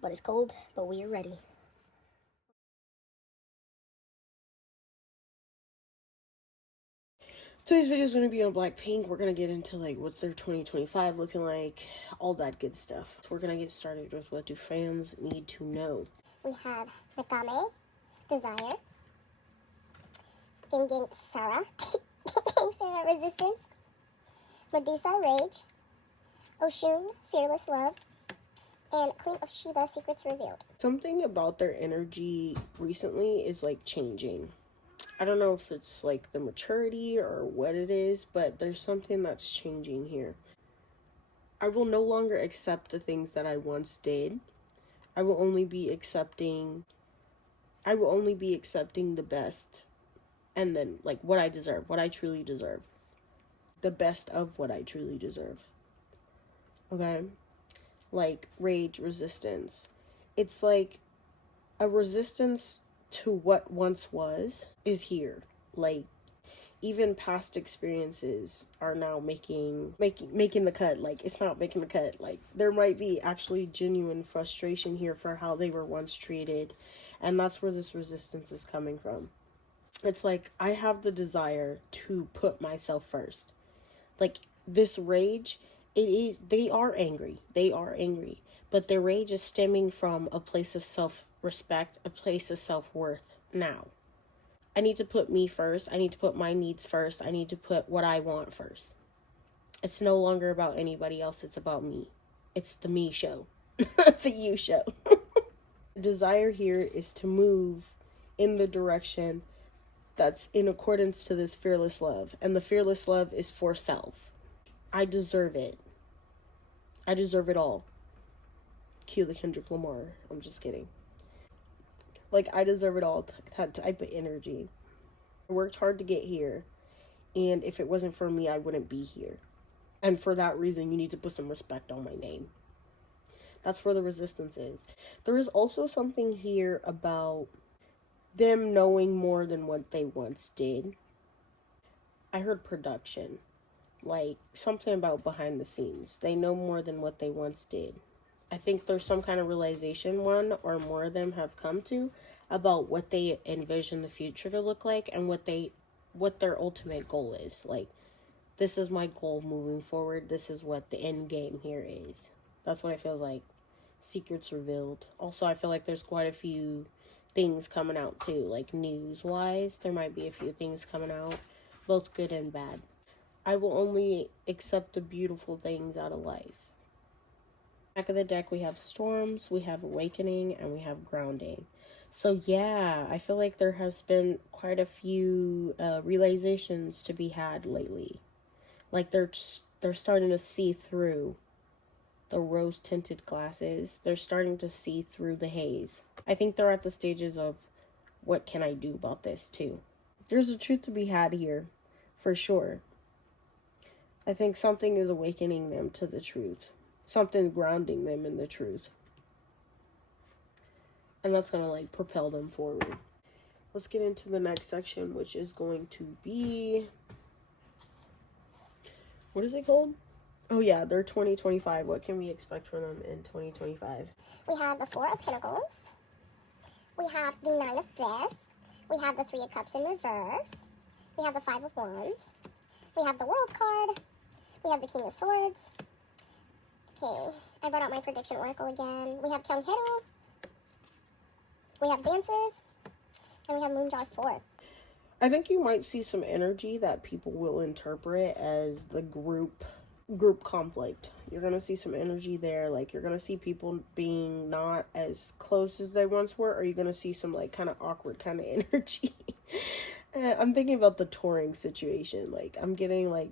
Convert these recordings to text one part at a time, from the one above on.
but it's cold, but we are ready. Today's video is going to be on BlackPink. We're going to get into like what's their 2025 looking like, all that good stuff. So we're going to get started with what do fans need to know. We have Nakame, Desire, Ging Sarah, Sarah Resistance, Medusa Rage, Oshun Fearless Love, and Queen of Sheba Secrets Revealed. Something about their energy recently is like changing. I don't know if it's like the maturity or what it is, but there's something that's changing here. I will no longer accept the things that I once did. I will only be accepting the best, and then like what I deserve, what I truly deserve. The best of what I truly deserve. Okay? Like rage, resistance. It's like a resistance to what once was is here. Like even past experiences are now making the cut. Like it's not making the cut. Like there might be actually genuine frustration here for how they were once treated, and that's where this resistance is coming from. It's like I have the desire to put myself first. Like this rage, they are angry, but their rage is stemming from a place of self-respect, a place of self-worth. Now I need to put me first. I need to put my needs first. I need to put what I want first. It's no longer about anybody else. It's about me. It's the me show. The you show. The desire here is to move in the direction that's in accordance to this fearless love. And the fearless love is for self. I deserve it. I deserve it all. Cue the Kendrick Lamar. I'm just kidding. Like, I deserve it all, that type of energy. I worked hard to get here, and if it wasn't for me, I wouldn't be here. And for that reason, you need to put some respect on my name. That's where the resistance is. There is also something here about them knowing more than what they once did. I heard production. Like, something about behind the scenes. They know more than what they once did. I think there's some kind of realization one or more of them have come to about what they envision the future to look like and what their ultimate goal is. Like, this is my goal moving forward. This is what the end game here is. That's what it feels like. Secrets revealed. Also, I feel like there's quite a few things coming out too. Like news-wise, there might be a few things coming out, both good and bad. I will only accept the beautiful things out of life. Back of the deck, we have storms, we have awakening, and we have grounding. So yeah, I feel like there has been quite a few realizations to be had lately. Like they're starting to see through the rose-tinted glasses. They're starting to see through the haze. I think they're at the stages of what can I do about this too. There's a truth to be had here, for sure. I think something is awakening them to the truth. Something grounding them in the truth. And that's going to like propel them forward. Let's get into the next section, which is going to be... What is it called? Oh yeah, they're 2025. What can we expect from them in 2025? We have the Four of Pentacles. We have the Nine of Death. We have the Three of Cups in reverse. We have the Five of Wands. We have the World card. We have the King of Swords. Okay, I brought out my prediction oracle again. We have Kyung-hee. We have Dancers. And we have Moonjaw 4. I think you might see some energy that people will interpret as the group conflict. You're going to see some energy there. Like, you're going to see people being not as close as they once were. Or you're going to see some, like, kind of awkward kind of energy. I'm thinking about the touring situation. Like, I'm getting, like,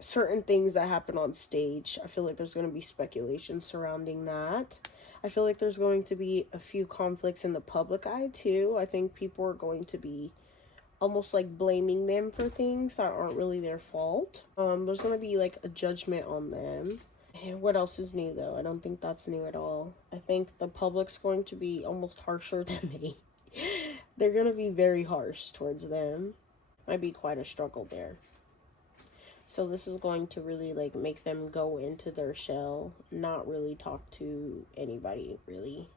certain things that happen on stage. I feel like there's going to be speculation surrounding that. I feel like there's going to be a few conflicts in the public eye too. I think people are going to be almost like blaming them for things that aren't really their fault. There's going to be like a judgment on them. And what else is new though? I don't think that's new at all. I think the public's going to be almost harsher than me. They're going to be very harsh towards them. Might be quite a struggle there. So this is going to really like make them go into their shell, not really talk to anybody really.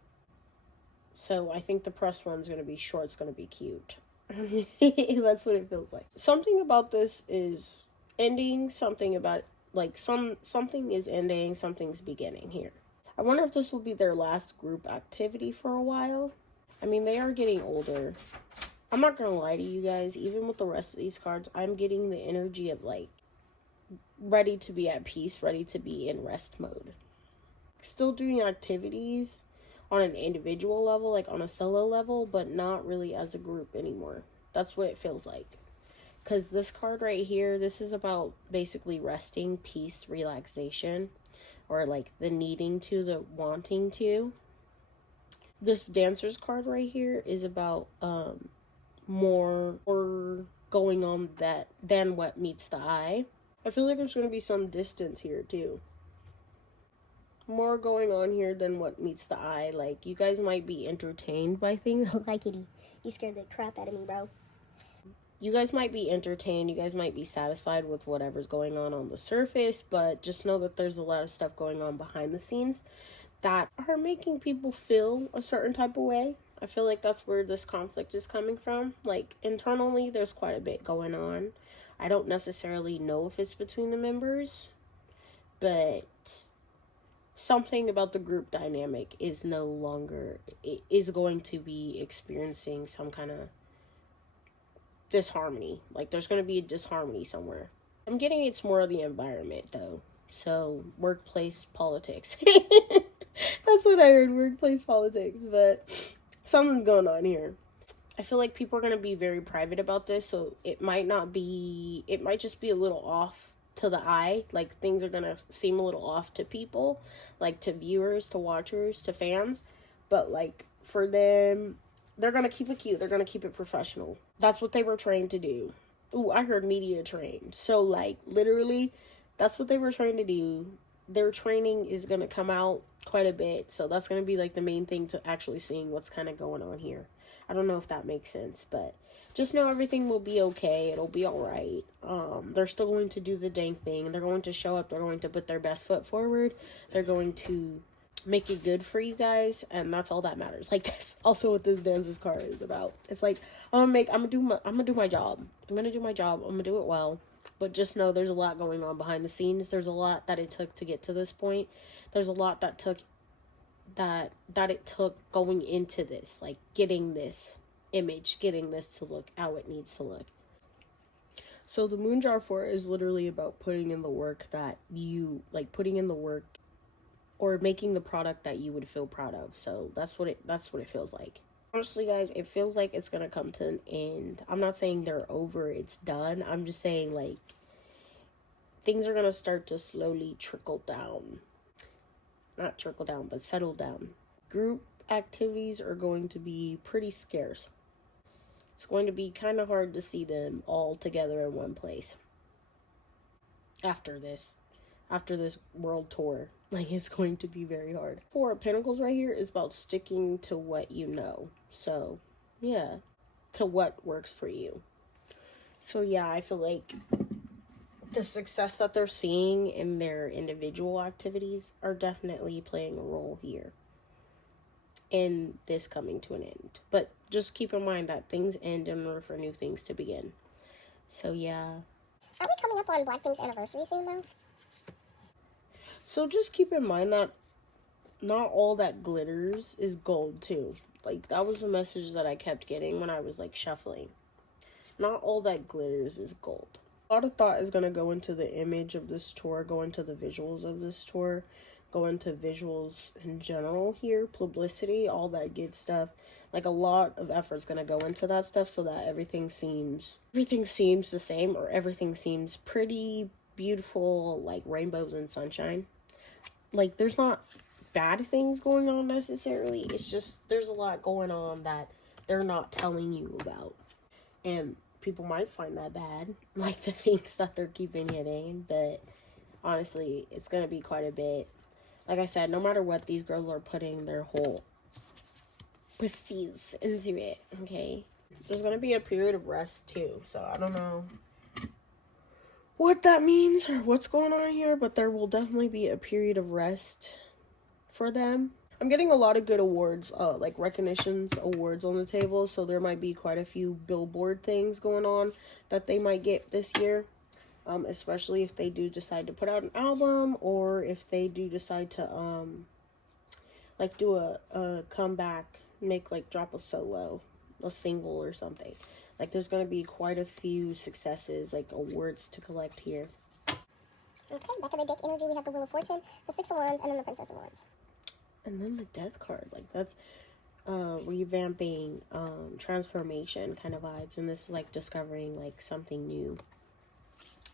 So I think the press one's going to be short, it's going to be cute. That's what it feels like. Something about this is ending, something about like something is ending, something's beginning here. I wonder if this will be their last group activity for a while. I mean, they are getting older. I'm not gonna lie to you guys, even with the rest of these cards, I'm getting the energy of like ready to be at peace, ready to be in rest mode. Still doing activities on an individual level, like on a solo level, but not really as a group anymore. That's what it feels like. Because this card right here, this is about basically resting, peace, relaxation, or like the needing to, the wanting to. This Dancer's card right here is about more or going on that than what meets the eye. I feel like there's going to be some distance here too. More going on here than what meets the eye. Like, you guys might be entertained by things. Oh, hi, kitty. You scared the crap out of me, bro. You guys might be entertained. You guys might be satisfied with whatever's going on the surface. But just know that there's a lot of stuff going on behind the scenes that are making people feel a certain type of way. I feel like that's where this conflict is coming from. Like, internally, there's quite a bit going on. I don't necessarily know if it's between the members, but something about the group dynamic is no longer, it is going to be experiencing some kind of disharmony. Like, there's going to be a disharmony somewhere. I'm getting it's more of the environment, though. So, workplace politics. That's what I heard, workplace politics, but something's going on here. I feel like people are going to be very private about this, so it might just be a little off to the eye. Like, things are going to seem a little off to people, like to viewers, to watchers, to fans, but like for them, they're going to keep it cute, they're going to keep it professional. That's what they were trained to do. Ooh, I heard media trained. So like, literally, that's what they were trained to do. Their training is going to come out quite a bit, so that's going to be like the main thing to actually seeing what's kind of going on here. I don't know if that makes sense, but just know everything will be okay. It'll be all right. They're still going to do the dang thing. They're going to show up. They're going to put their best foot forward. They're going to make it good for you guys, and that's all that matters. Like, that's also what this Dancer's card is about. It's like, I'm gonna do my job. I'm gonna do my job. I'm gonna do it well. But just know there's a lot going on behind the scenes. There's a lot that it took to get to this point. There's a lot that it took going into this, like getting this image, getting this to look how it needs to look. So the Moon Jar 4 is literally about putting in the work that you, like putting in the work or making the product that you would feel proud of. So that's what it feels like. Honestly, guys, it feels like it's gonna come to an end. I'm not saying they're over, it's done. I'm just saying, like, things are gonna start to slowly trickle down. Not trickle down, but settle down. Group activities are going to be pretty scarce. It's going to be kind of hard to see them all together in one place. After this world tour, like, it's going to be very hard. Four of Pentacles right here is about sticking to what you know. So, yeah, to what works for you. So, yeah, I feel like the success that they're seeing in their individual activities are definitely playing a role here in this coming to an end. But just keep in mind that things end in order for new things to begin. So, yeah. Are we coming up on BlackPink's anniversary soon, though? So just keep in mind that not all that glitters is gold, too. Like, that was a message that I kept getting when I was, like, shuffling. Not all that glitters is gold. A lot of thought is going to go into the image of this tour, go into the visuals of this tour, go into visuals in general here, publicity, all that good stuff. Like, a lot of effort is going to go into that stuff so that everything seems the same, or everything seems pretty beautiful, like rainbows and sunshine. Like, there's not bad things going on necessarily. It's just there's a lot going on that they're not telling you about. And people might find that bad, like the things that they're keeping hidden, but honestly, it's going to be quite a bit. Like I said, no matter what, these girls are putting their whole pussies into it, okay? There's going to be a period of rest, too, so I don't know what that means or what's going on here, but there will definitely be a period of rest for them. I'm getting a lot of good awards, like recognitions awards on the table, so there might be quite a few Billboard things going on that they might get this year, especially if they do decide to put out an album, or if they do decide to like do a comeback, drop a single or something. Like there's going to be quite a few successes, like awards to collect here. Okay, back of the deck energy, we have the Wheel of Fortune, the Six of Wands, and then the Princess of Wands. And then the Death card, like that's revamping, transformation kind of vibes, and this is like discovering like something new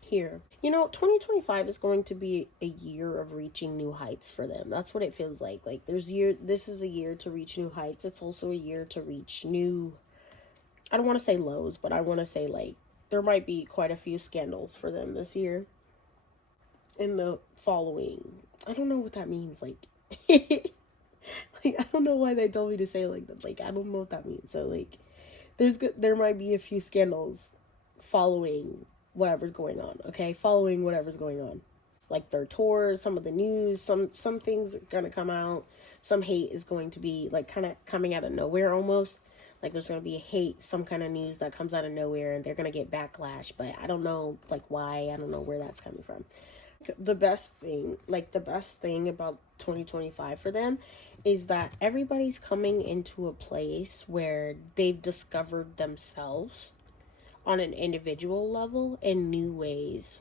here. 2025 is going to be a year of reaching new heights for them. That's what it feels like. Like this is a year to reach new heights. It's also a year to reach new, I don't want to say lows, but I want to say like there might be quite a few scandals for them this year. In the following, I don't know what that means. Like, like I don't know why they told me to say it like that. Like I don't know what that means. So like, there might be a few scandals following whatever's going on. Okay, following whatever's going on, like their tours, some of the news, some things are gonna come out. Some hate is going to be like kind of coming out of nowhere almost. Like there's going to be a hate, some kind of news that comes out of nowhere, and they're going to get backlash, but I don't know like why. I don't know where that's coming from. The best thing about 2025 for them is that everybody's coming into a place where they've discovered themselves on an individual level in new ways.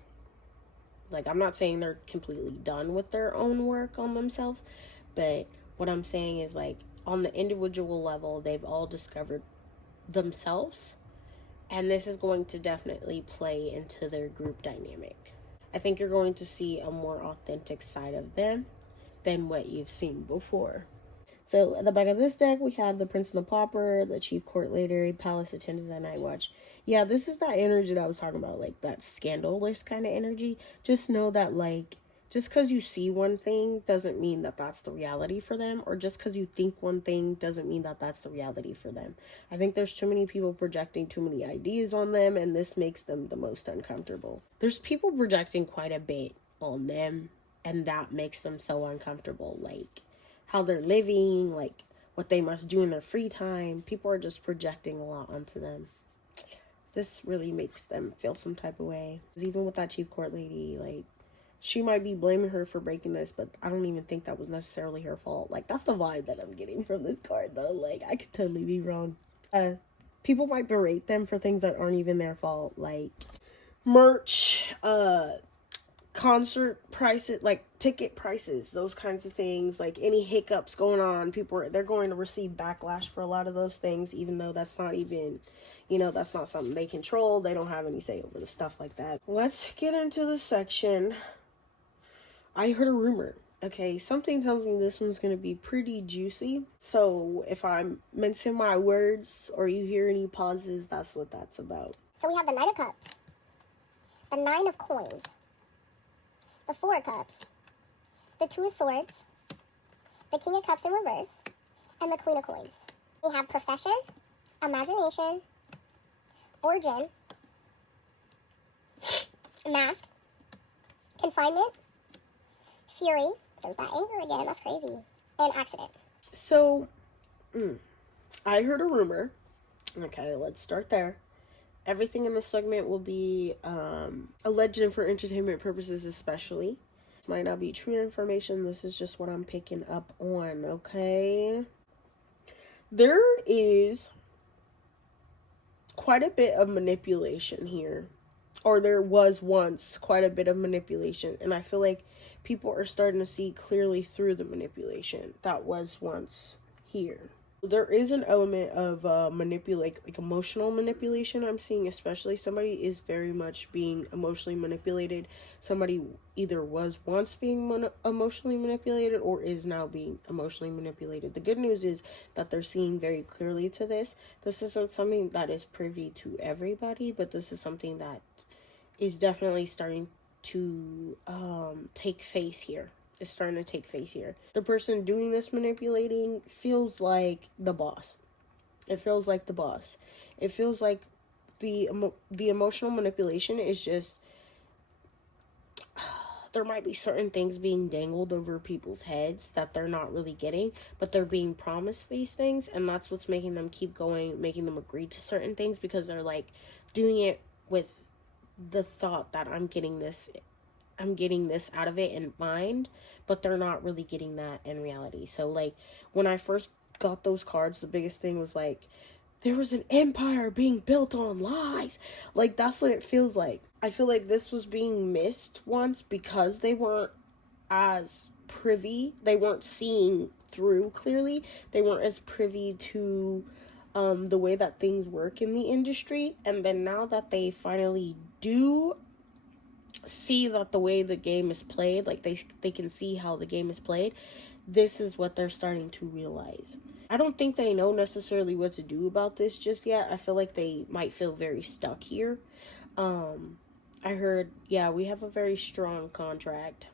Like I'm not saying they're completely done with their own work on themselves, but what I'm saying is like on the individual level, they've all discovered themselves, and this is going to definitely play into their group dynamic. I think you're going to see a more authentic side of them than what you've seen before. So at the back of this deck, we have the Prince and the Pauper, the Chief Court Leader, Palace Attendants, and Night Watch. Yeah, this is that energy that I was talking about, like that scandalous kind of energy. Just know that like, just because you see one thing doesn't mean that that's the reality for them, or just because you think one thing doesn't mean that that's the reality for them. I think there's too many people projecting too many ideas on them, and this makes them the most uncomfortable. There's people projecting quite a bit on them, and that makes them so uncomfortable. Like how they're living, like what they must do in their free time. People are just projecting a lot onto them. This really makes them feel some type of way. Even with that Chief Court Lady, like she might be blaming her for breaking this, but I don't even think that was necessarily her fault. Like that's the vibe that I'm getting from this card though. Like I could totally be wrong. People might berate them for things that aren't even their fault, like merch, concert prices, like ticket prices, those kinds of things. Like any hiccups going on, they're going to receive backlash for a lot of those things, even though that's not even, that's not something they control. They don't have any say over the stuff like that. Let's get into the section. I heard a rumor. Okay, something tells me this one's going to be pretty juicy. So if I mention my words or you hear any pauses, that's what that's about. So we have the Knight of Cups, the Nine of Coins, the Four of Cups, the Two of Swords, the King of Cups in reverse, and the Queen of Coins. We have profession, imagination, origin, mask, confinement, fury, there's that anger again, that's crazy, and accident. So, I heard a rumor. Okay, let's start there. Everything in this segment will be alleged for entertainment purposes especially. Might not be true information. This is just what I'm picking up on, okay? There is quite a bit of manipulation here. Or there was once quite a bit of manipulation. And I feel like people are starting to see clearly through the manipulation that was once here. There is an element of like emotional manipulation I'm seeing, especially somebody is very much being emotionally manipulated. Somebody either was once being emotionally manipulated or is now being emotionally manipulated. The good news is that they're seeing very clearly to this. This isn't something that is privy to everybody, but this is something that is definitely starting to take face here. Is starting to take face here. The person doing this manipulating feels like the boss. It feels like the boss. It feels like the emotional manipulation is just there might be certain things being dangled over people's heads that they're not really getting, but they're being promised these things, and that's what's making them keep going, making them agree to certain things, because they're like doing it with the thought that I'm getting this out of it in mind, but they're not really getting that in reality. So like when I first got those cards, the biggest thing was like, there was an empire being built on lies. Like, that's what it feels like. I feel like this was being missed once because they weren't as privy. They weren't seeing through clearly. They weren't as privy to the way that things work in the industry. And then now that they finally do see that the way the game is played, like they can see how the game is played, this is what they're starting to realize. I don't think they know necessarily what to do about this just yet. I feel like they might feel very stuck here. I heard, yeah, we have a very strong contract,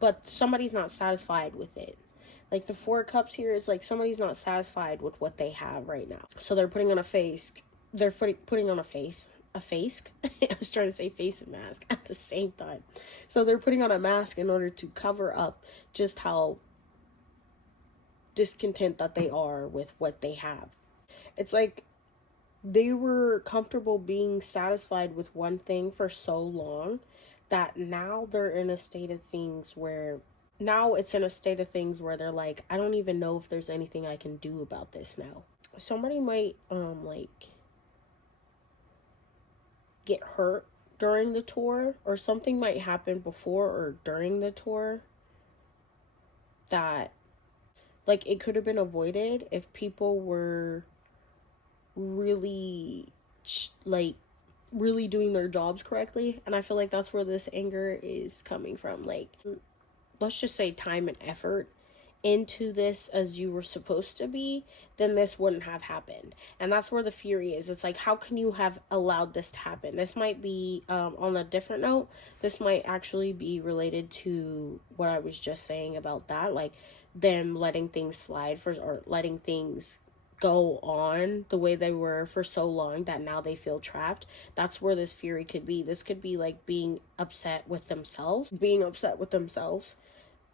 but somebody's not satisfied with it. Like the Four of Cups here is like somebody's not satisfied with what they have right now. So they're putting on a face. They're putting on a face. A face? I was trying to say face and mask at the same time. So they're putting on a mask in order to cover up just how discontent that they are with what they have. It's like they were comfortable being satisfied with one thing for so long that now they're in a state of things where they're like, I don't even know if there's anything I can do about this now. Somebody might like get hurt during the tour, or something might happen before or during the tour that like it could have been avoided if people were really really doing their jobs correctly. And I feel like that's where this anger is coming from. Like, let's just say time and effort into this as you were supposed to be, then this wouldn't have happened. And that's where the fury is. It's like, how can you have allowed this to happen? This might be on a different note. This might actually be related to what I was just saying about that, like them letting things slide or letting things go on the way they were for so long that now they feel trapped. That's where this fury could be. This could be like being upset with themselves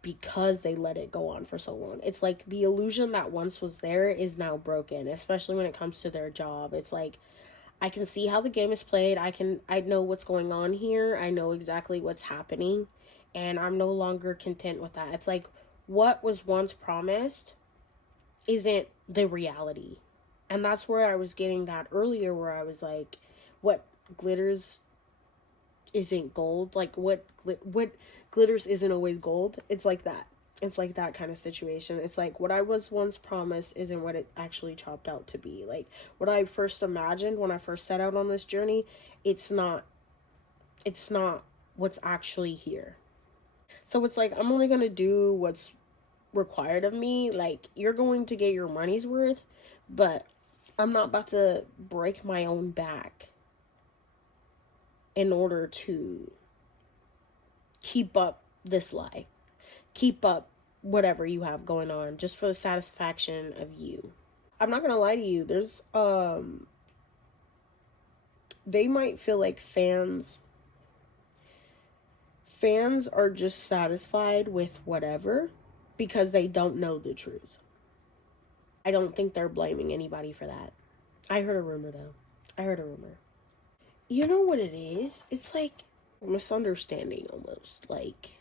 because they let it go on for so long. It's like the illusion that once was there is now broken, especially when it comes to their job. It's like, I can see how the game is played. I know what's going on here. I know exactly what's happening, and I'm no longer content with that. It's like what was once promised isn't the reality. And that's where I was getting that earlier, where I was like, what glitters isn't gold. Like what glitters isn't always gold. It's like that. It's like that kind of situation. It's like what I was once promised isn't what it actually chopped out to be. Like what I first imagined when I first set out on this journey, it's not what's actually here. So it's like, I'm only going to do what's required of me. Like, you're going to get your money's worth, but I'm not about to break my own back in order to keep up this lie, keep up whatever you have going on, just for the satisfaction of you. I'm not gonna lie to you, there's they might feel like fans are just satisfied with whatever because they don't know the truth. I don't think they're blaming anybody for that. I heard a rumor though. You know what it is? It's like a misunderstanding almost. Like,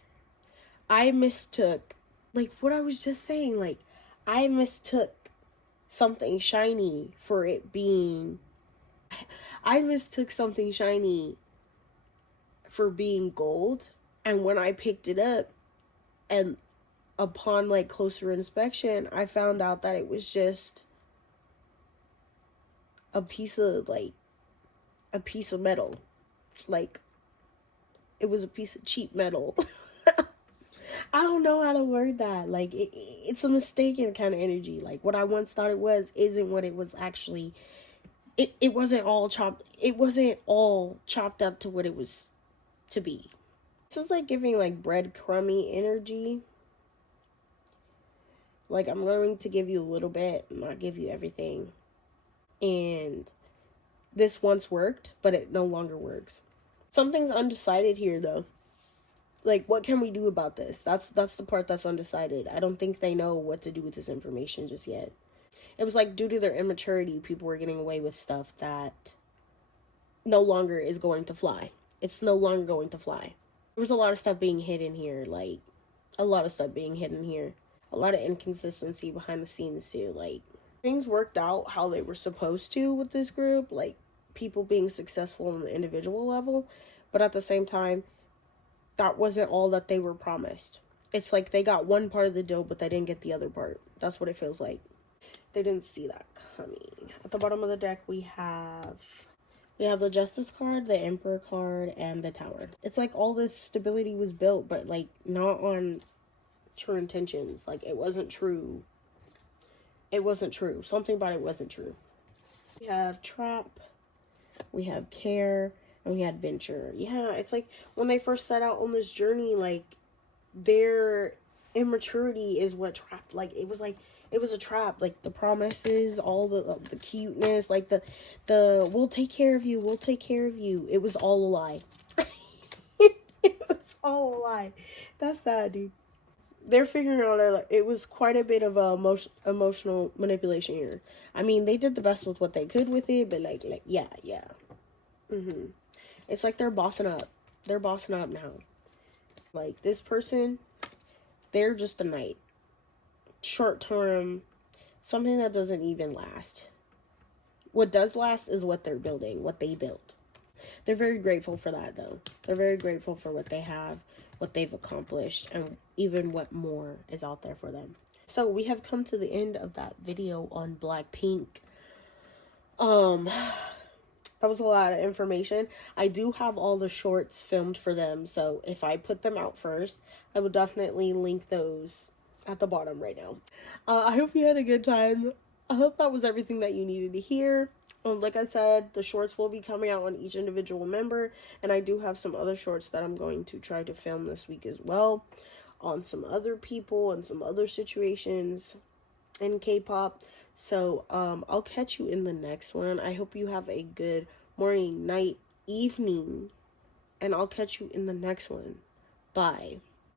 I mistook, like what I was just saying, like I mistook something shiny for it being, I mistook something shiny for being gold. And when I picked it up, and upon like closer inspection, I found out that it was just a piece of metal. Like, it was a piece of cheap metal. I don't know how to word that. Like, it's a mistaken kind of energy. Like, what I once thought it was isn't what it was actually. It wasn't all chopped. It wasn't all chopped up to what it was to be. This is like giving like breadcrumby energy. Like, I'm going to give you a little bit and not give you everything. And this once worked, but it no longer works. Something's undecided here, though. Like, what can we do about this? That's the part that's undecided. I don't think they know what to do with this information just yet. It was like, due to their immaturity, people were getting away with stuff that no longer is going to fly. It's no longer going to fly. There was a lot of stuff being hidden here, like, a lot of stuff being hidden here. A lot of inconsistency behind the scenes, too. Like, things worked out how they were supposed to with this group, like, people being successful on the individual level, but at the same time, that wasn't all that they were promised. It's like they got one part of the deal, but they didn't get the other part. That's what it feels like. They didn't see that coming. At the bottom of the deck, we have the Justice card, the Emperor card, and the Tower. It's like all this stability was built, but like not on true intentions. Like, it wasn't true. It wasn't true. Something about it wasn't true. We have Trap, we have Care, and we had Venture. Yeah, it's like when they first set out on this journey, like, their immaturity is what trapped. Like, it was a trap. Like, the promises, all the cuteness, like the we'll take care of you, we'll take care of you. It was all a lie. It was all a lie. That's sad, dude. They're figuring out that it was quite a bit of emotional manipulation here. I mean, they did the best with what they could with it, but like yeah. It's like they're bossing up. They're bossing up now. Like, this person, they're just a knight. Short term, something that doesn't even last. What does last is what they're building, what they built. They're very grateful for that, though. They're very grateful for what they have, what they've accomplished, and even what more is out there for them. So we have come to the end of that video on BlackPink. That was a lot of information. I do have all the shorts filmed for them, so if I put them out first, I will definitely link those at the bottom right now. I hope you had a good time. I hope that was everything that you needed to hear. Like I said, the shorts will be coming out on each individual member, and I do have some other shorts that I'm going to try to film this week as well on some other people and some other situations in K-pop. So I'll catch you in the next one. I hope you have a good morning, night, evening, and I'll catch you in the next one. Bye.